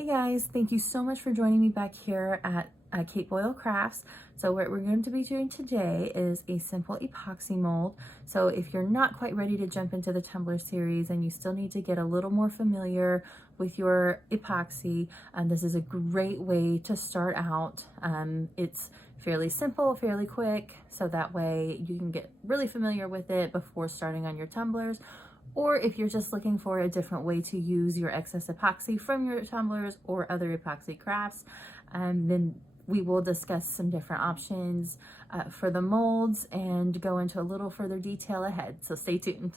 Hey guys, thank you so much for joining me back here at Boyle Crafts. So what we're going to be doing today is a simple epoxy mold. So if you're not quite ready to jump into the tumbler series and you still need to get a little more familiar with your epoxy, this is a great way to start out. It's fairly simple, fairly quick, so that way you can get really familiar with it before starting on your tumblers. Or if you're just looking for a different way to use your excess epoxy from your tumblers or other epoxy crafts, then we will discuss some different options for the molds and go into a little further detail ahead. So stay tuned.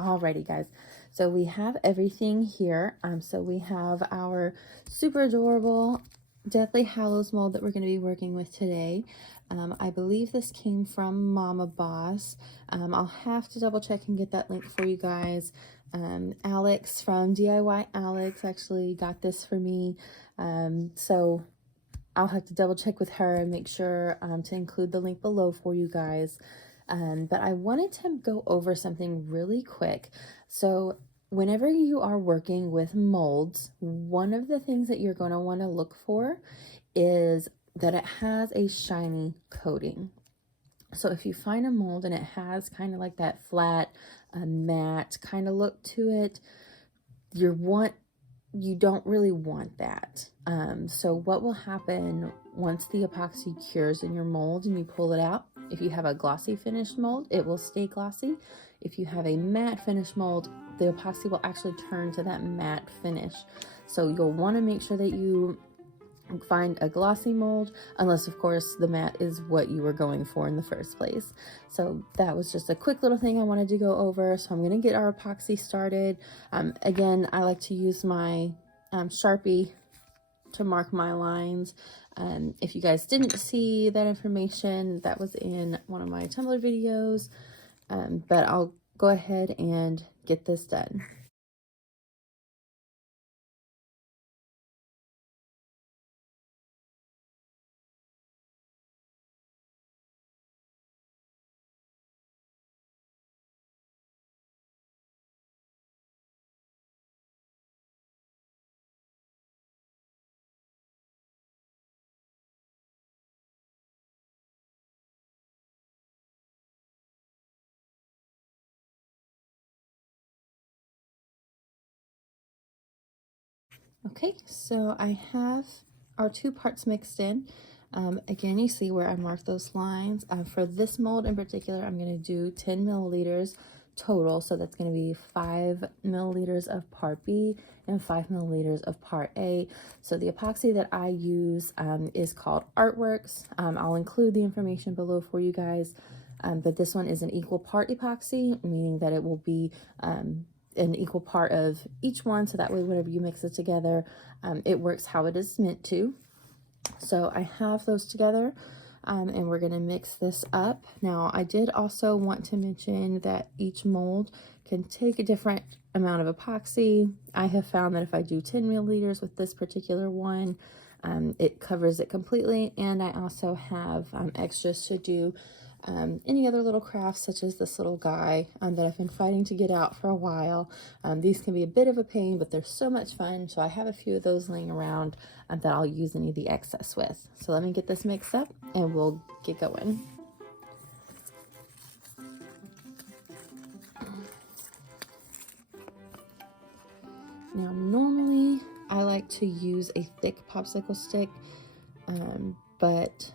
Alrighty guys, so we have everything here. So we have our super adorable Deathly Hallows mold that we're going to be working with today. I believe this came from Mama Boss. I'll have to double check and get that link for you guys. Alex from DIY Alex actually got this for me. So I'll have to double check with her and make sure to include the link below for you guys. But I wanted to go over something really quick. So whenever you are working with molds, one of the things that you're going to want to look for is that it has a shiny coating. So if you find a mold and it has kind of like that flat, matte kind of look to it, you don't really want that. So what will happen once the epoxy cures in your mold and you pull it out, if you have a glossy finished mold, it will stay glossy. If you have a matte finished mold, the epoxy will actually turn to that matte finish. So you'll want to make sure that you find a glossy mold, unless of course the matte is what you were going for in the first place. So that was just a quick little thing I wanted to go over. So I'm going to get our epoxy started. Again, I like to use my Sharpie to mark my lines. If you guys didn't see that information, that was in one of my Tumblr videos, but I'll go ahead and get this done. Okay, so I have our two parts mixed in. Again, you see where I marked those lines. For this mold in particular, I'm going to do 10 milliliters total. So that's going to be 5 milliliters of part B and 5 milliliters of part A. So the epoxy that I use is called Artworks. I'll include the information below for you guys. But this one is an equal part epoxy, meaning that it will be an equal part of each one, so that way whenever you mix it together, it works how it is meant to. So I have those together, and we're going to mix this up. Now I did also want to mention that each mold can take a different amount of epoxy. I have found that if I do 10 milliliters with this particular one, it covers it completely, and I also have extras to do any other little crafts, such as this little guy that I've been fighting to get out for a while. These can be a bit of a pain, but they're so much fun. So I have a few of those laying around that I'll use any of the excess with. So let me get this mixed up and we'll get going. Now, normally I like to use a thick popsicle stick, but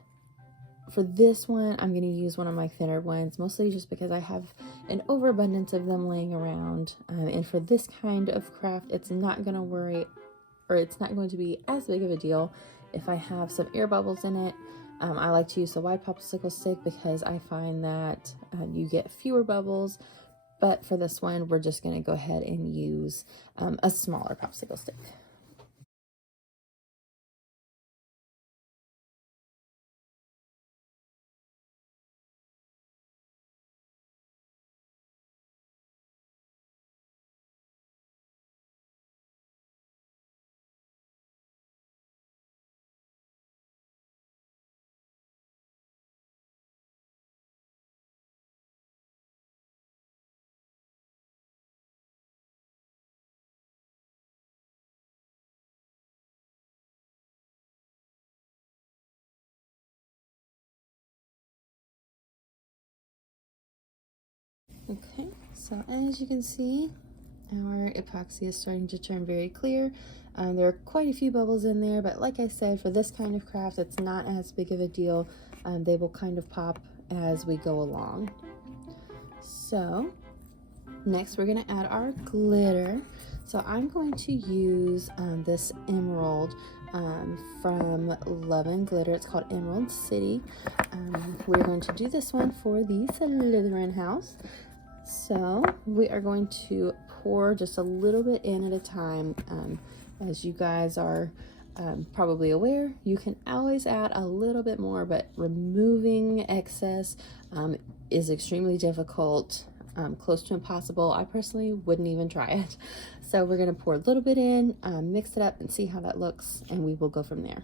for this one, I'm going to use one of my thinner ones, mostly just because I have an overabundance of them laying around. And for this kind of craft, it's not going to be as big of a deal if I have some air bubbles in it. I like to use the wide popsicle stick because I find that you get fewer bubbles. But for this one, we're just going to go ahead and use a smaller popsicle stick. Okay, so as you can see, our epoxy is starting to turn very clear. There are quite a few bubbles in there, but like I said, for this kind of craft, it's not as big of a deal. They will kind of pop as we go along. So next we're going to add our glitter. So I'm going to use this emerald from Love and Glitter. It's called Emerald City. We're going to do this one for the Slytherin house. So we are going to pour just a little bit in at a time. As you guys are probably aware, you can always add a little bit more, but removing excess is extremely difficult, close to impossible. I personally wouldn't even try it. So we're going to pour a little bit in, mix it up and see how that looks, and we will go from there.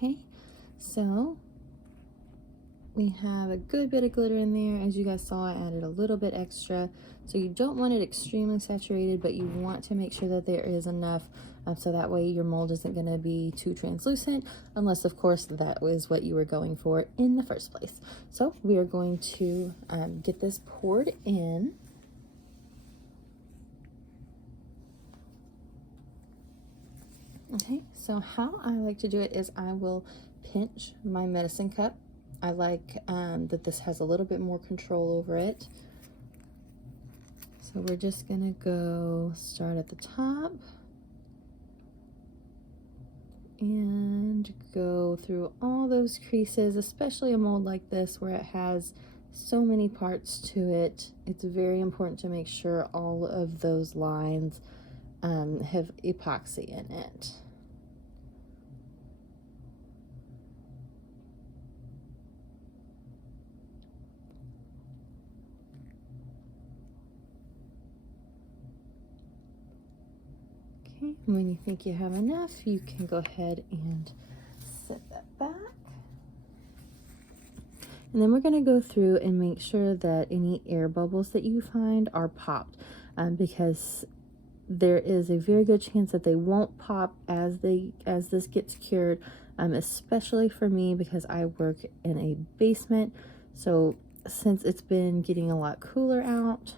Okay, so we have a good bit of glitter in there. As you guys saw, I added a little bit extra. So you don't want it extremely saturated, but you want to make sure that there is enough so that way your mold isn't going to be too translucent, unless of course that was what you were going for in the first place. So we are going to get this poured in. Okay, so how I like to do it is I will pinch my medicine cup. I like that this has a little bit more control over it. So we're just gonna go start at the top and go through all those creases, especially a mold like this where it has so many parts to it. It's very important to make sure all of those lines have epoxy in it. Okay, when you think you have enough, you can go ahead and set that back. And then we're going to go through and make sure that any air bubbles that you find are popped, because there is a very good chance that they won't pop as this gets cured, especially for me because I work in a basement. So since it's been getting a lot cooler out,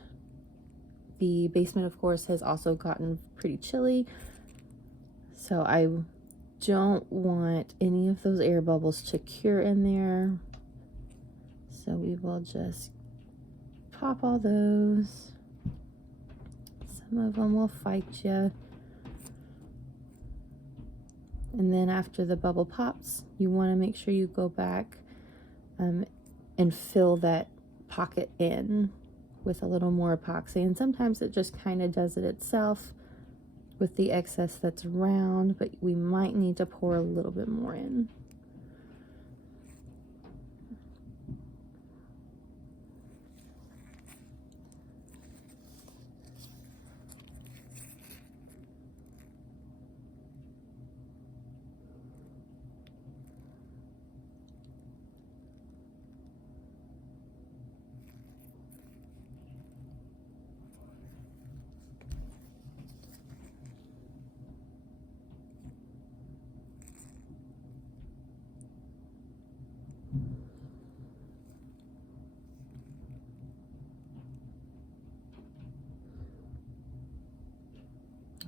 the basement of course has also gotten pretty chilly, so I don't want any of those air bubbles to cure in there. So we will just pop all those. Some of them will fight you. And then after the bubble pops, you want to make sure you go back and fill that pocket in with a little more epoxy. And sometimes it just kind of does it itself with the excess that's around, but we might need to pour a little bit more in.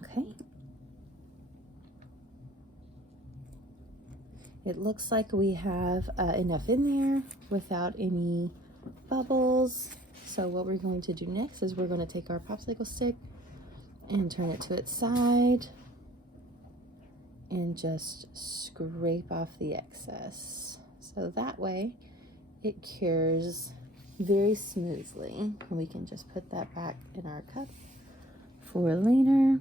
Okay. It looks like we have enough in there without any bubbles. So what we're going to do next is we're going to take our popsicle stick and turn it to its side and just scrape off the excess. So that way it cures very smoothly. And we can just put that back in our cup for later.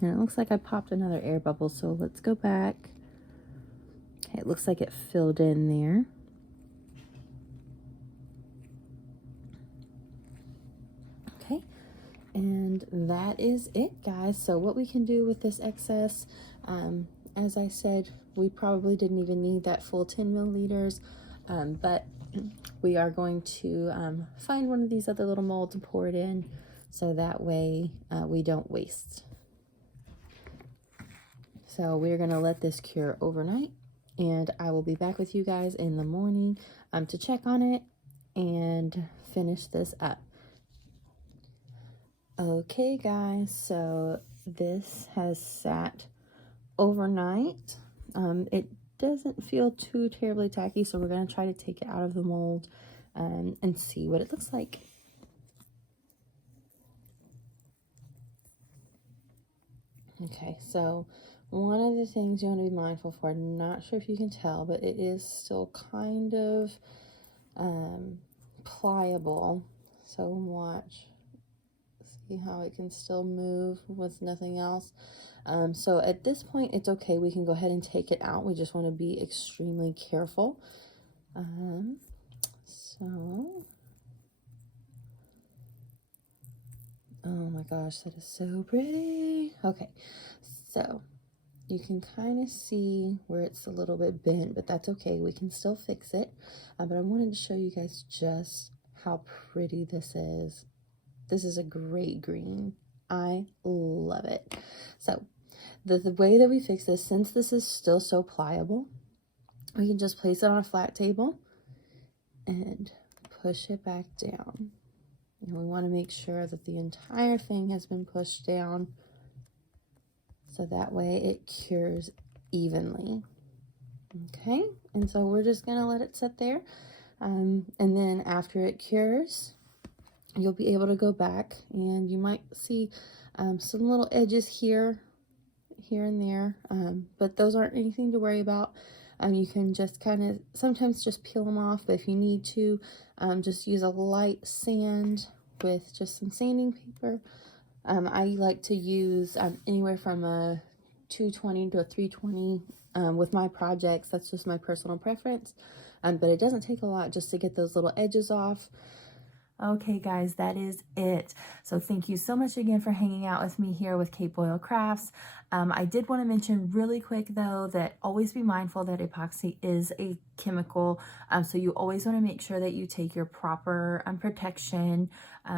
And it looks like I popped another air bubble, so let's go back. Okay, it looks like it filled in there. And that is it, guys. So what we can do with this excess, as I said, we probably didn't even need that full 10 milliliters, but we are going to find one of these other little molds and pour it in, so that way we don't waste. So we're going to let this cure overnight, and I will be back with you guys in the morning to check on it and finish this up. Okay, guys, so this has sat overnight. It doesn't feel too terribly tacky, so we're going to try to take it out of the mold and see what it looks like. Okay, so one of the things you want to be mindful for, I'm not sure if you can tell, but it is still kind of pliable. So watch, see how it can still move with nothing else. So at this point, it's okay. We can go ahead and take it out. We just want to be extremely careful. Oh my gosh, that is so pretty. Okay, so you can kind of see where it's a little bit bent, but that's okay. We can still fix it. But I wanted to show you guys just how pretty this is. This is a great green. I love it. So the way that we fix this, since this is still so pliable, we can just place it on a flat table and push it back down. And we want to make sure that the entire thing has been pushed down, so that way it cures evenly. Okay, and so we're just going to let it sit there. And then after it cures, you'll be able to go back, and you might see some little edges here and there, but those aren't anything to worry about. You can just kind of sometimes just peel them off, but if you need to, just use a light sand with just some sanding paper. I like to use anywhere from a 220 to a 320 with my projects. That's just my personal preference, but it doesn't take a lot just to get those little edges off. Okay, guys, that is it. So thank you so much again for hanging out with me here with Kate Boyle Crafts. I did want to mention really quick, though, that always be mindful that epoxy is a chemical. So you always want to make sure that you take your proper protection,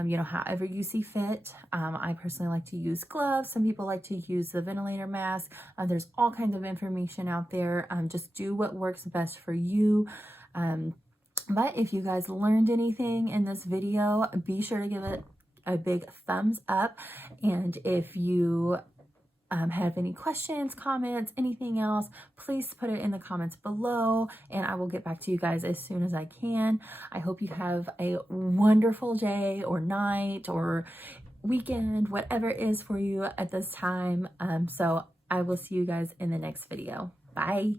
you know, however you see fit. I personally like to use gloves. Some people like to use the ventilator mask. There's all kinds of information out there. Just do what works best for you. But if you guys learned anything in this video, be sure to give it a big thumbs up. And if you have any questions, comments, anything else, please put it in the comments below, and I will get back to you guys as soon as I can. I hope you have a wonderful day or night or weekend, whatever it is for you at this time. So I will see you guys in the next video. Bye.